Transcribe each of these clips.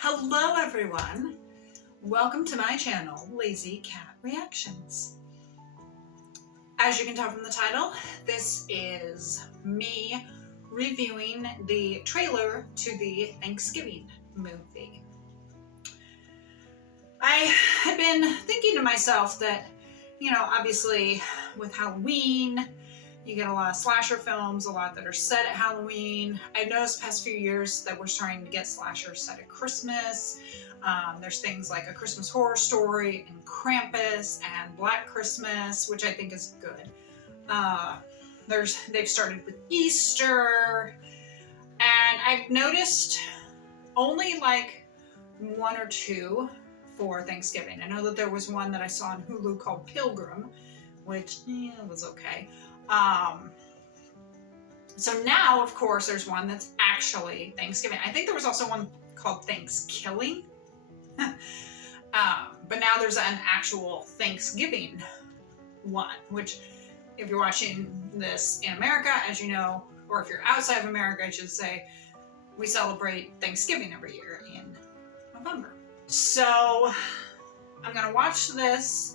Hello everyone, welcome to my channel, Lazy Cat Reactions. As you can tell from the title, this is me reviewing the trailer to the Thanksgiving movie. I had been thinking to myself that, obviously with Halloween, you get a lot of slasher films, a lot that are set at Halloween. I've noticed the past few years that we're starting to get slashers set at Christmas. There's things like A Christmas Horror Story and Krampus and Black Christmas, which I think is good. They've started with Easter, and I've noticed only like one or two for Thanksgiving. I know that there was one that I saw on Hulu called Pilgrim, which was okay. So now, of course, there's one that's actually Thanksgiving. I think there was also one called Thanksgiving. But now there's an actual Thanksgiving one, which if you're watching this in America, as you know, or if you're outside of America, I should say, we celebrate Thanksgiving every year in November. So I'm going to watch this,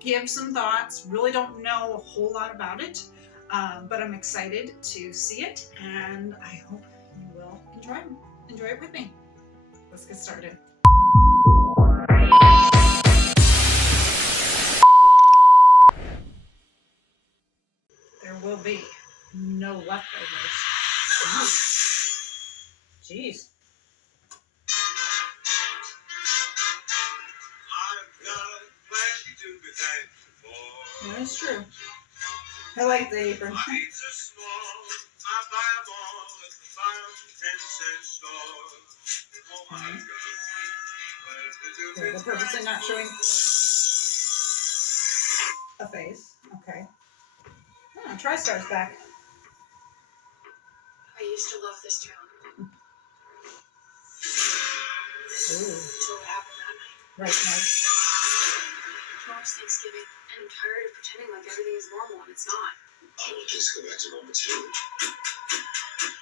give some thoughts. Really don't know a whole lot about it, but I'm excited to see it, and I hope you will enjoy it with me. Let's get started. There will be no leftovers. Jeez. That is true. I like the apron. Okay. We're purposely not showing a face. Okay. Oh, TriStar's back. I used to love this town. Ooh. Until what happened that night. Right, nice. Tomorrow's Thanksgiving, and I'm tired of pretending like everything is normal when it's not. I want things to go back to normal too.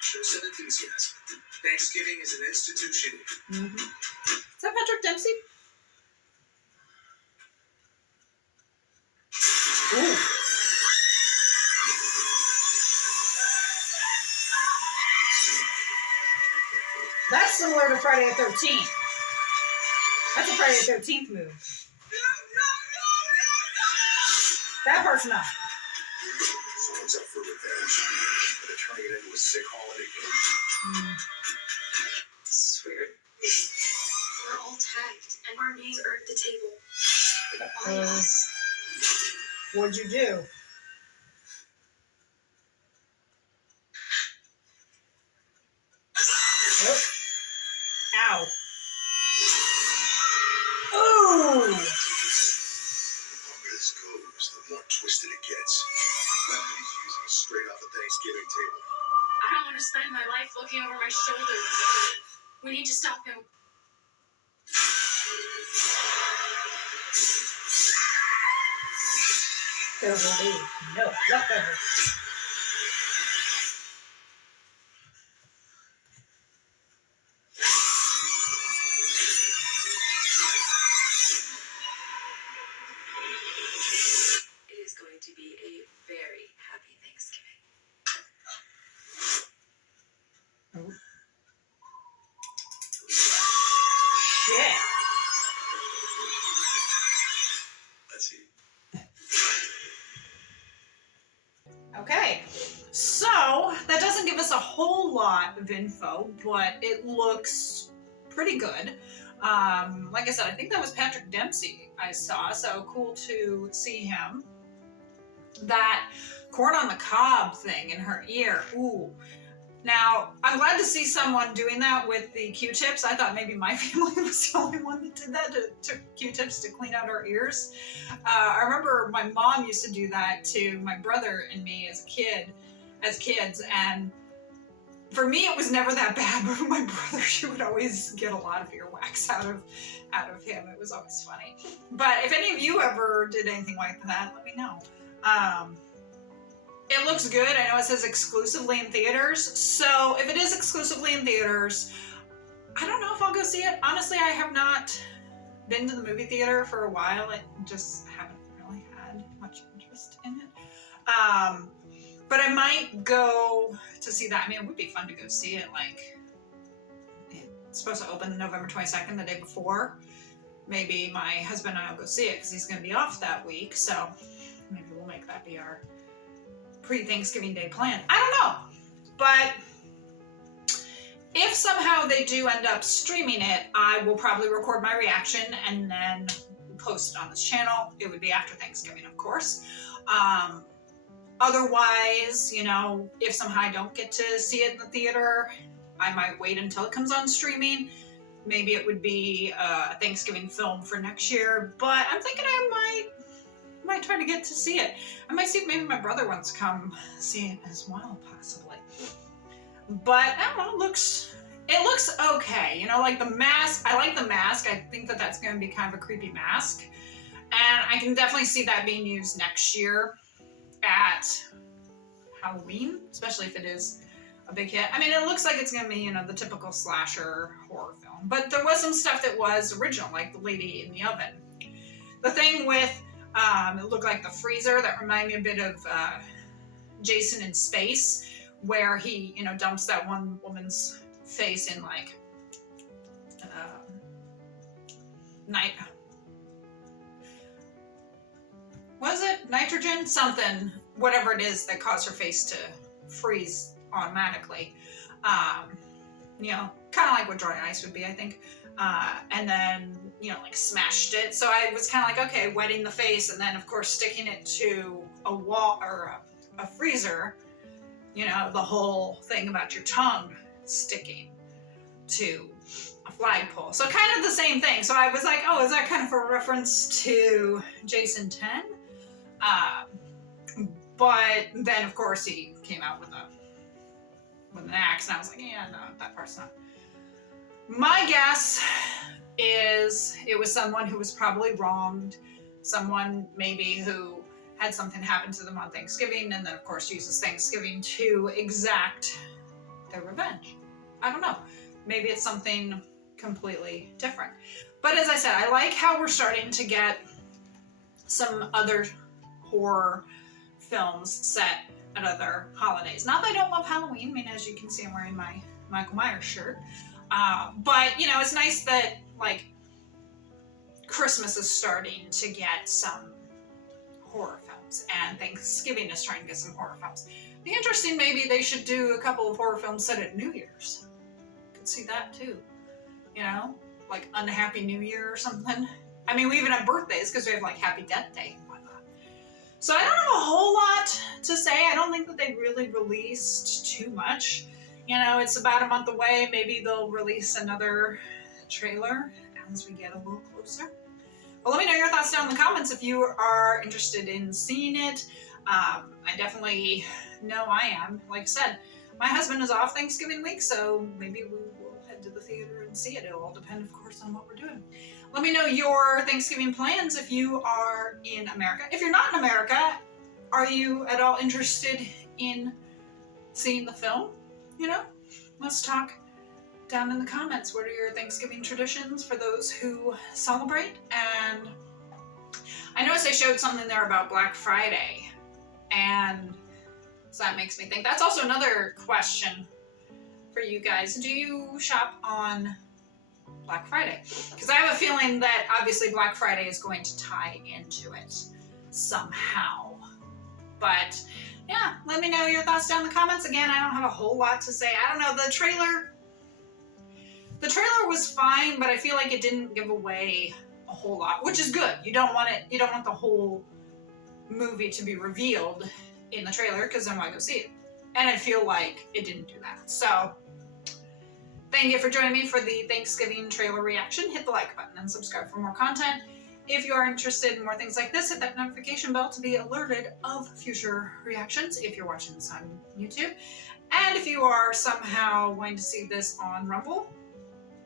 Show some enthusiasm. Thanksgiving is an institution. Mm-hmm. Is that Patrick Dempsey? Ooh. That's similar to Friday the 13th. That's a Friday the 13th move. That part's not. Someone's up for revenge, but they're turning it into a sick holiday game. This is weird. We're all tagged, and our names are at the table. Why us? What'd you do? Oh. Ow. Ooh! The longer this goes, the more twisted it gets. Weapon he's using is straight off the Thanksgiving table. I don't want to spend my life looking over my shoulder. We need to stop him. There will be no leftovers. It is going to be a very happy Thanksgiving. Oh. Shit. Let's see. Okay, so that doesn't give us a whole lot of info, but it looks pretty good. Like I said, I think that was Patrick Dempsey I saw, so cool to see him. That corn on the cob thing in her ear, ooh. Now, I'm glad to see someone doing that with the Q-tips. I thought maybe my family was the only one that did that, took Q-tips to clean out our ears. I remember my mom used to do that to my brother and me as kids, and for me it was never that bad, but for my brother, she would always get a lot of earwax out of him. It was always funny. But if any of you ever did anything like that, let me know. It looks good. I know it says exclusively in theaters. So if it is exclusively in theaters, I don't know if I'll go go see it. Honestly, I have not been to the movie theater for a while. I just haven't really had much interest in it. But I might go to see that. I mean, it would be fun to go see it. Like, it's supposed to open November 22nd, the day before. Maybe my husband and I will go see it because he's going to be off that week. So maybe we'll make that be our pre-Thanksgiving Day plan. I don't know. But if somehow they do end up streaming it, I will probably record my reaction and then post it on this channel. It would be after Thanksgiving, of course. Otherwise, you know, if somehow I don't get to see it in the theater, I might wait until it comes on streaming. Maybe it would be a Thanksgiving film for next year, but I'm thinking I might try to get to see it. I might see if maybe my brother wants to come see it as well, possibly. But I don't know, it looks okay. You know, like the mask, I like the mask. I think that that's going to be kind of a creepy mask. And I can definitely see that being used next year at Halloween, especially if it is a big hit. I mean, it looks like it's going to be, you know, the typical slasher horror film. But there was some stuff that was original, like The Lady in the Oven. The thing with, it looked like the freezer, that reminded me a bit of Jason in Space, where he, you know, dumps that one woman's face in, like, was it nitrogen? Something, whatever it is that caused her face to freeze automatically. You know, kind of like what dry ice would be, I think. And then, you know, like smashed it. So I was kind of like, okay, wetting the face and then, of course, sticking it to a wall or a freezer. You know, the whole thing about your tongue sticking to a flagpole. So kind of the same thing. So I was like, oh, is that kind of a reference to Jason 10? But then, of course, he came out with an axe, and I was like, yeah, no, that part's not. My guess is it was someone who was probably wronged, someone maybe who had something happen to them on Thanksgiving, and then, of course, uses Thanksgiving to exact their revenge. I don't know. Maybe it's something completely different. But as I said, I like how we're starting to get some other horror films set at other holidays. Not that I don't love Halloween. I mean, as you can see, I'm wearing my Michael Myers shirt. But, you know, it's nice that, like, Christmas is starting to get some horror films, and Thanksgiving is trying to get some horror films. It'd be interesting, maybe they should do a couple of horror films set at New Year's. Could see that, too. You know? Like, Unhappy New Year or something. I mean, we even have birthdays, because we have, like, Happy Death Day and whatnot. So I don't have a whole lot to say. I don't think that they really released too much. You know, it's about a month away. Maybe they'll release another trailer as we get a little closer. But let me know your thoughts down in the comments if you are interested in seeing it. I definitely know I am. Like I said, my husband is off Thanksgiving week, so maybe we will head to the theater and see it. It'll all depend, of course, on what we're doing. Let me know your Thanksgiving plans if you are in America. If you're not in America, are you at all interested in seeing the film? You know, let's talk down in the comments. What are your Thanksgiving traditions for those who celebrate? And I noticed they showed something there about Black Friday, and so that makes me think. That's also another question for you guys. Do you shop on Black Friday? Because I have a feeling that obviously Black Friday is going to tie into it somehow. But yeah, let me know your thoughts down in the comments. Again, I don't have a whole lot to say. I don't know, the trailer was fine, but I feel like it didn't give away a whole lot, which is good. You don't want the whole movie to be revealed in the trailer, because then why go see it? And I feel like it didn't do that. So thank you for joining me for the Thanksgiving trailer reaction. Hit the like button and subscribe for more content. If you are interested in more things like this, hit that notification bell to be alerted of future reactions if you're watching this on YouTube. And if you are somehow wanting to see this on Rumble,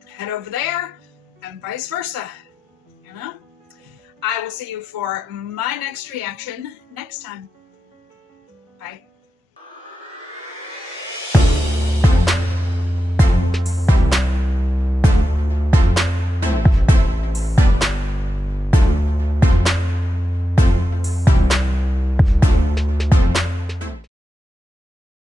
head over there, and vice versa. You know? I will see you for my next reaction next time.